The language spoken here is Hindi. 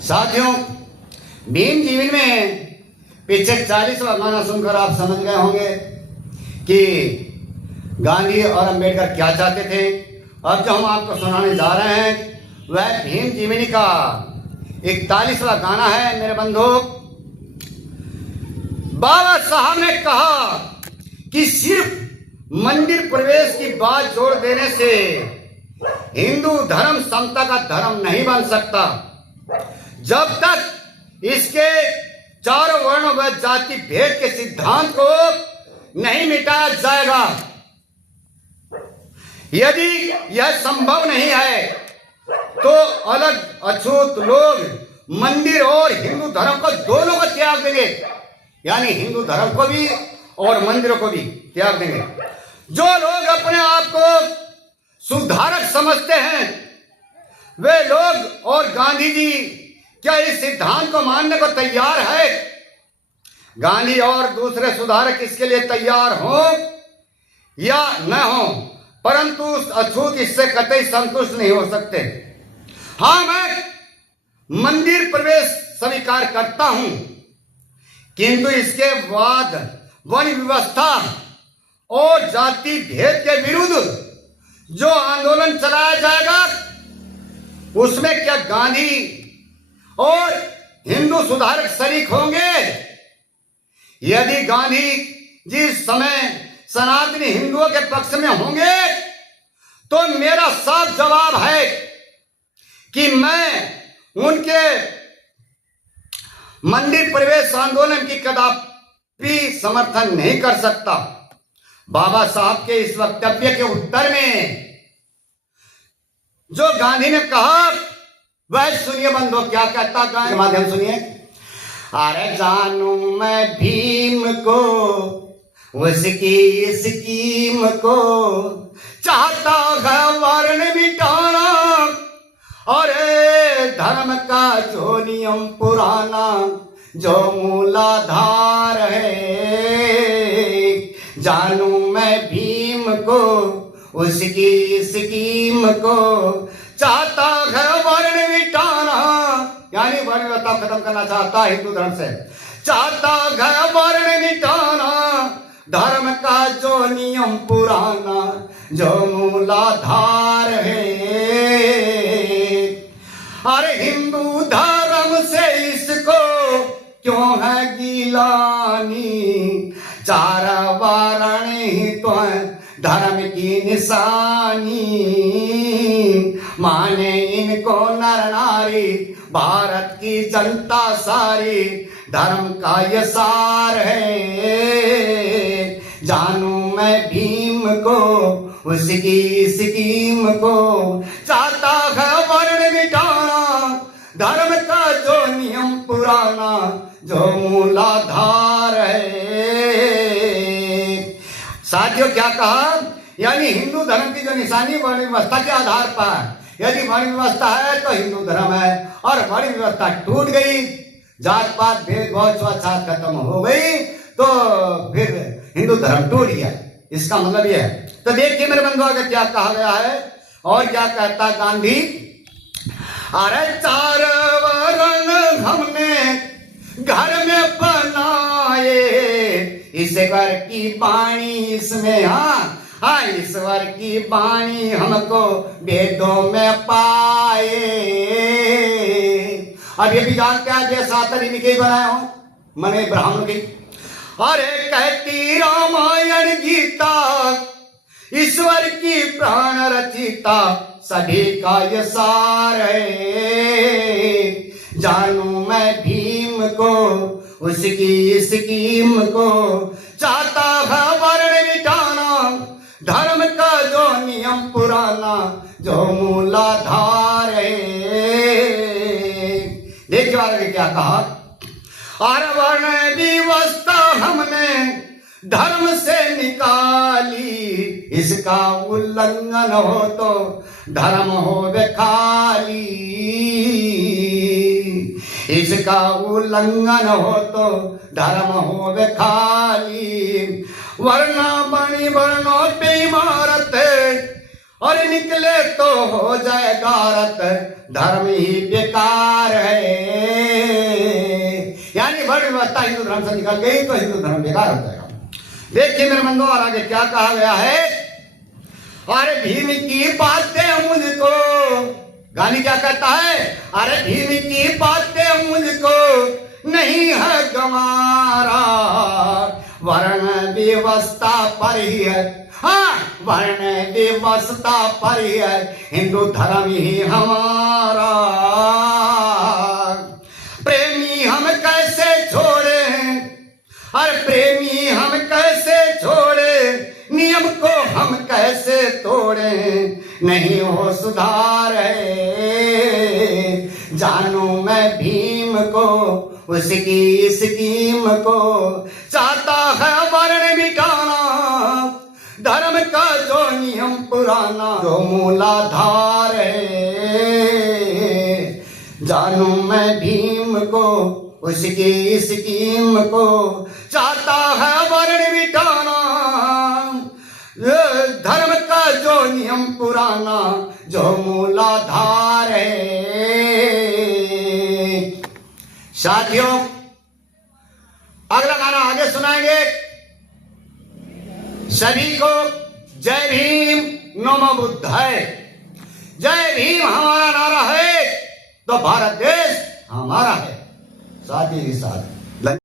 साथियों, भीम जीवन में पीछे 40वां गाना सुनकर आप समझ गए होंगे कि गांधी और अंबेडकर क्या चाहते थे। अब जो हम आपको सुनाने जा रहे हैं वह भीम जीवनी का 41वां गाना है। मेरे बंधु, बाबा साहब ने कहा कि सिर्फ मंदिर प्रवेश की बात जोड़ देने से हिंदू धर्म समता का धर्म नहीं बन सकता। जब तक इसके चारों वर्णों व जाति भेद के सिद्धांत को नहीं मिटाया जाएगा। यदि यह संभव नहीं है तो अलग अछूत लोग मंदिर और हिंदू धर्म को दोनों को त्याग देंगे, यानी हिंदू धर्म को भी और मंदिरों को भी त्याग देंगे। जो लोग अपने आप को सुधारक समझते हैं वे लोग और गांधी जी क्या इस सिद्धांत को मानने को तैयार है? गांधी और दूसरे सुधारक इसके लिए तैयार हो या न हो, परंतु अछूत इससे कतई संतुष्ट नहीं हो सकते। हाँ, मैं मंदिर प्रवेश स्वीकार करता हूं, किंतु इसके बाद वर्ण व्यवस्था और जाति भेद के विरुद्ध जो आंदोलन चलाया जाएगा उसमें क्या गांधी और हिंदू सुधारक शरीक होंगे? यदि गांधी जिस समय सनातनी हिंदुओं के पक्ष में होंगे तो मेरा साफ जवाब है कि मैं उनके मंदिर प्रवेश आंदोलन की कदापि समर्थन नहीं कर सकता। बाबा साहब के इस वक्तव्य के उत्तर में जो गांधी ने कहा वह सुनिए बंधु, क्या कहता गाने के माध्यम सुनिए। अरे जानू मैं भीम को उसकी इस स्कीम को, चाहता है वर्ण मिटाना और धर्म का जो नियम पुराना जो मूलाधार है। जानू मैं भीम को उसकी स्कीम को, चाहता है वर्ण मिटाना, यानी वर्ण व्यवस्था खत्म करना चाहता है हिंदू धर्म से। चाहता है वर्ण मिटाना, धर्म का जो नियम पुराना जो मूलाधार है। अरे हिंदू धर्म से इसको क्यों है गिलानी, चार वर्ण ही तो धर्म की निशानी। माने इनको नर नारी भारत की जनता सारी, धर्म का ये सार है। जानू मैं भीम को उसकी स्कीम को, चाहता है वर्ण मिटाना, धर्म का जो नियम पुराना जो मूलाधार है। साथियों, क्या कहा? यानी हिंदू धर्म की जो निशानी वर्ण व्यवस्था के आधार पर, यदि वर्ण व्यवस्था है तो हिंदू धर्म है, और वर्ण व्यवस्था टूट गई, जात पात भेदभाव छूआछूत खत्म हो गई, तो फिर हिंदू धर्म टूट गया। इसका मतलब यह है। तो देखिए मेरे बंधु, आगे क्या कहा गया है और क्या कहता गांधी। अरे चार वर्ण हमने घर में बनाए, ईश्वर की वाणी इसमें, हाँ ईश्वर की वाणी हमको वेदों में पाए। अब ये भी जानते हैं ये सातर इनके बनाए हो, मने ब्राह्मण की। अरे कहती रामायण गीता ईश्वर की प्राण रचिता, सभी का ये सार है। जानू मैं भीम को उसकी स्कीम को, चाहता है वर्ण मिटाना, धर्म का जो नियम पुराना जो मूलाधार है। देखिए आगे क्या कहा। और वर्ण व्यवस्था हमने धर्म से निकाली, इसका उल्लंघन हो तो धर्म हो वे खाली। इसका उल्लंघन हो तो धर्म हो वे खाली। वरना बनी वर्णों पे इमारत, और निकले तो हो जाए गारत, धर्म ही बेकार है। व्यवस्था हिंदू धर्म से निकल गई तो हिंदू धर्म बेकार हो जाएगा। देखिए मेरे बंधुओं, और आगे क्या कहा गया है। अरे भीम की बातें मुझको, गाली क्या कहता है, अरे भीम की बातें मुझको नहीं है गंवारा, वर्ण व्यवस्था पर ही है, हाँ वर्ण व्यवस्था पर ही है हिंदू धर्म ही हमारा। प्रेमी हम कैसे छोड़े, अरे प्रेमी हम कैसे छोड़े, नियम को हम कैसे तोड़े, नहीं हो सुधार है। जानू मैं भीम को, उसकी स्कीम को, चाहता है वर्ण मिटाना, धर्म का जो नियम पुराना, जो मूलाधार है। जानू मैं भीम को, उसकी स्कीम को, चाहता है वर्ण मिटाना, धर्म का जो नियम पुराना, जो मूलाधार है। साथियों, अगला गाना आगे सुनाएंगे। सभी को जय भीम, नमो बुद्धाय। जय भीम हमारा नारा है तो भारत देश हमारा है। साथ ही साथ